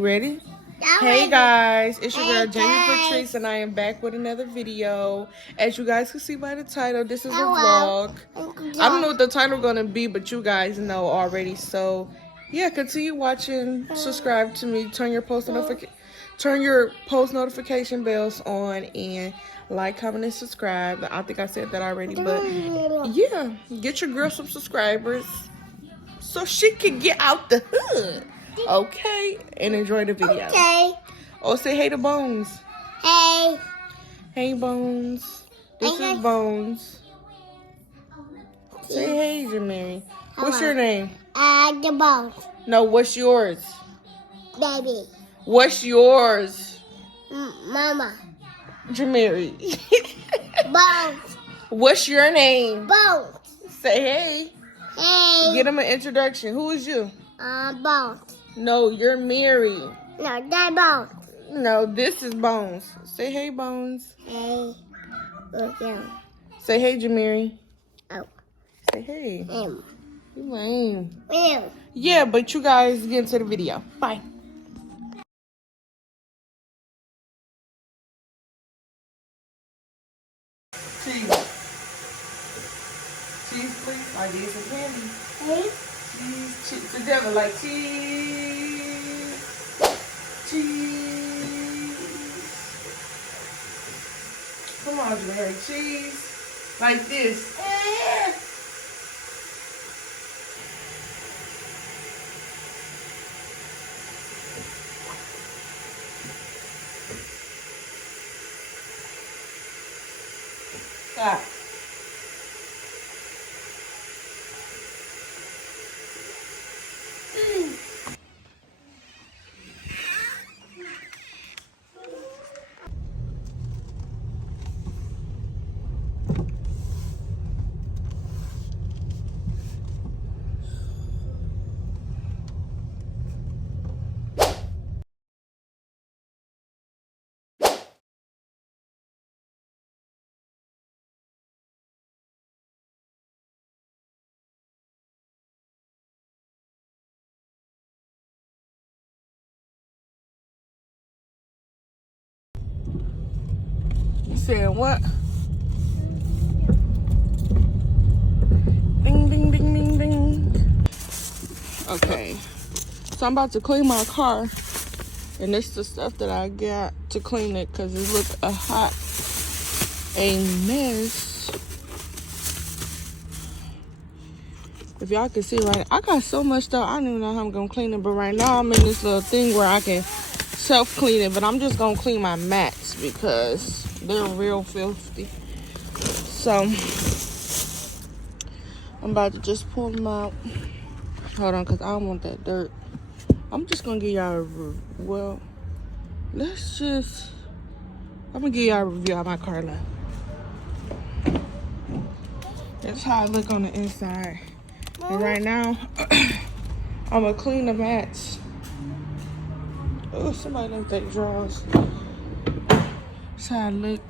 ready? Hey guys, it's your girl Jaymie Patrice, and I am back with another video. As you guys can see by the title, this is a vlog. I don't know what the title gonna be, but you guys know already. So yeah, continue watching, subscribe to me, turn your post notification bells on, and like, comment, and subscribe. I think I said that already, but yeah, get your girl some subscribers so she can get out the hood. Okay, and enjoy the video. Okay. Oh, say hey to Bones. Hey. Hey, Bones. This is Bones. Say hey, Jaymie. What's your name? The Bones. No, what's yours? Baby. What's yours? Mama. Jaymie. Bones. What's your name? Bones. Say hey. Hey. Get him an introduction. Who is you? Bones. No, you're Mary. No, that Bones. No, this is Bones. Say hey, Bones. Hey. Okay. Say hey, Jaymie. Oh. Say hey. Him. You lame. Him. Yeah, but you guys get into the video. Bye. Cheese. Cheese, please. I did some candy. Hey. Cheese. Together like cheese. Cheese. Come on, Jaymie. Cheese. Like this. Stop. You said what? Ding, ding, ding, ding, ding. Okay. So I'm about to clean my car. And this is the stuff that I got to clean it because it looked a mess. If y'all can see right, I got so much stuff. I don't even know how I'm going to clean it. But right now I'm in this little thing where I can self-clean it. But I'm just going to clean my mats because they're real filthy. So I'm about to just pull them out. Hold on, because I don't want that dirt. I'm just going to give y'all a review. Well, I'm going to give y'all a review of my car lot. That's how I look on the inside. And right now, I'm going to clean the mats. Oh, somebody left that drawers. That's how I look.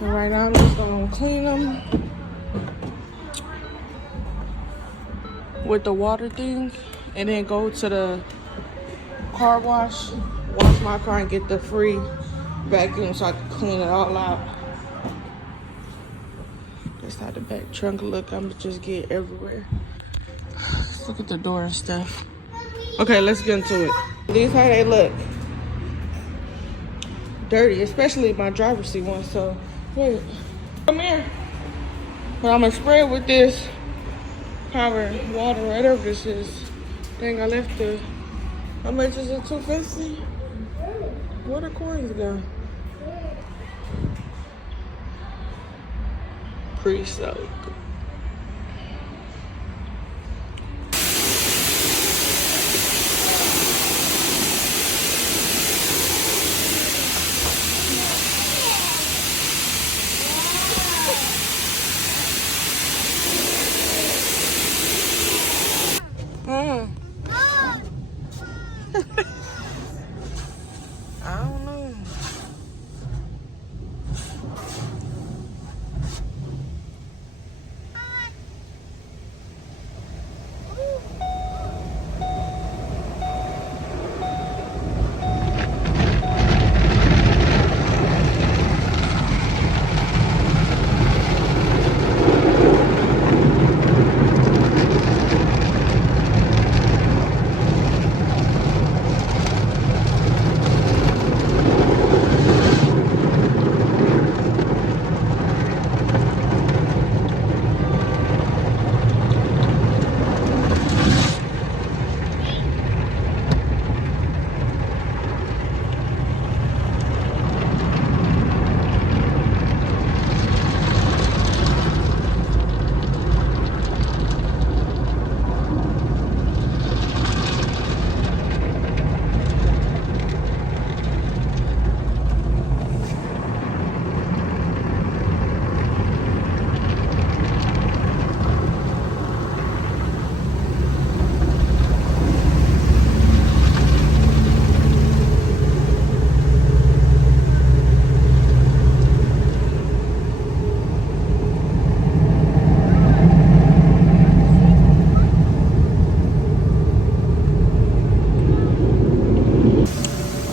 And right now, I'm just going to clean them with the water thing. And then go to the car wash my car and get the free vacuum so I can clean it all out. That's how the back trunk look. I'm gonna just get everywhere. Let's look at the door and stuff. Okay, let's get into it. These how they look. Dirty, especially my driver's seat one. So wait, come here. But I'm gonna spray it with this power water, whatever this is. Dang, I left the. How much is it? $2.50? Where the coins go? Pre-soak. I don't know.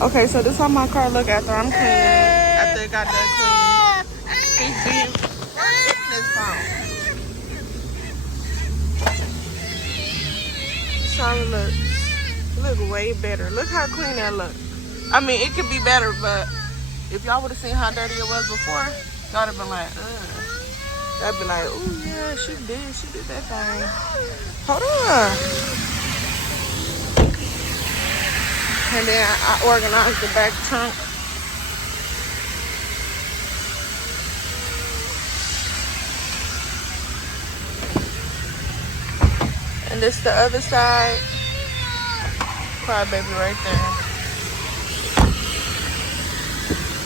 Okay, so this is how my car look after I'm cleaning it. After it got done cleaning. He's being working his phone. So look way better. Look how clean that look. I mean, it could be better, but if y'all would have seen how dirty it was before, y'all would have been like, ugh. Y'all be like, oh yeah, she did that thing. Hold on. And then I organized the back trunk. And this the other side. Crybaby right there.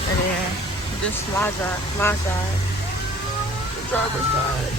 And then this my side. The driver's side.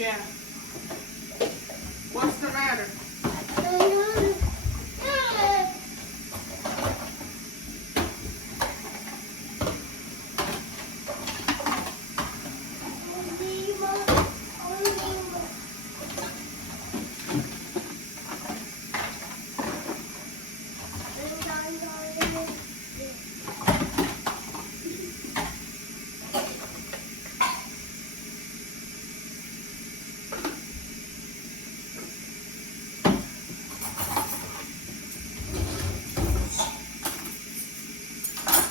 Yeah. What's the matter?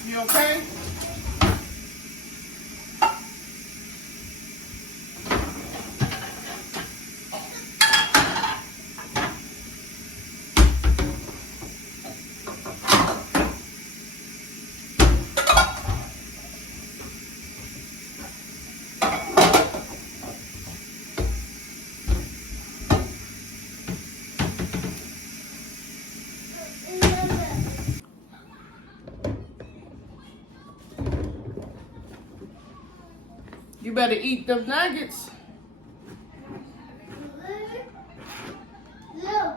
You okay? You better eat them nuggets. Look.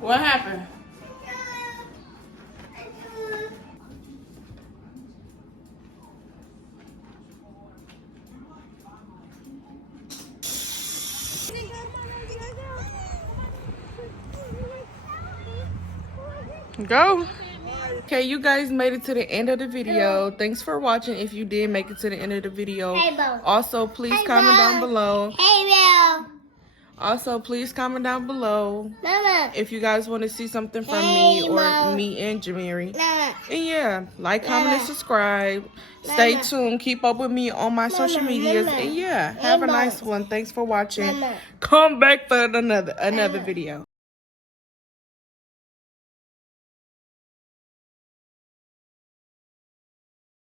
What happened? Go. Okay, you guys made it to the end of the video. Thanks for watching if you did make it to the end of the video. Hey, Bo. Also, please Hey, comment Bo. down below. Hey, Bill. Also, please comment down below Mama. if you guys want to see something from Hey, me or Mom. me and Jaymie. Mama. And yeah, like, comment, and Mama. subscribe. Stay Mama. tuned. Keep up with me on my social Mama, medias. Mama. And yeah, have a Mama. nice one. Thanks for watching. Mama. Come back for another video.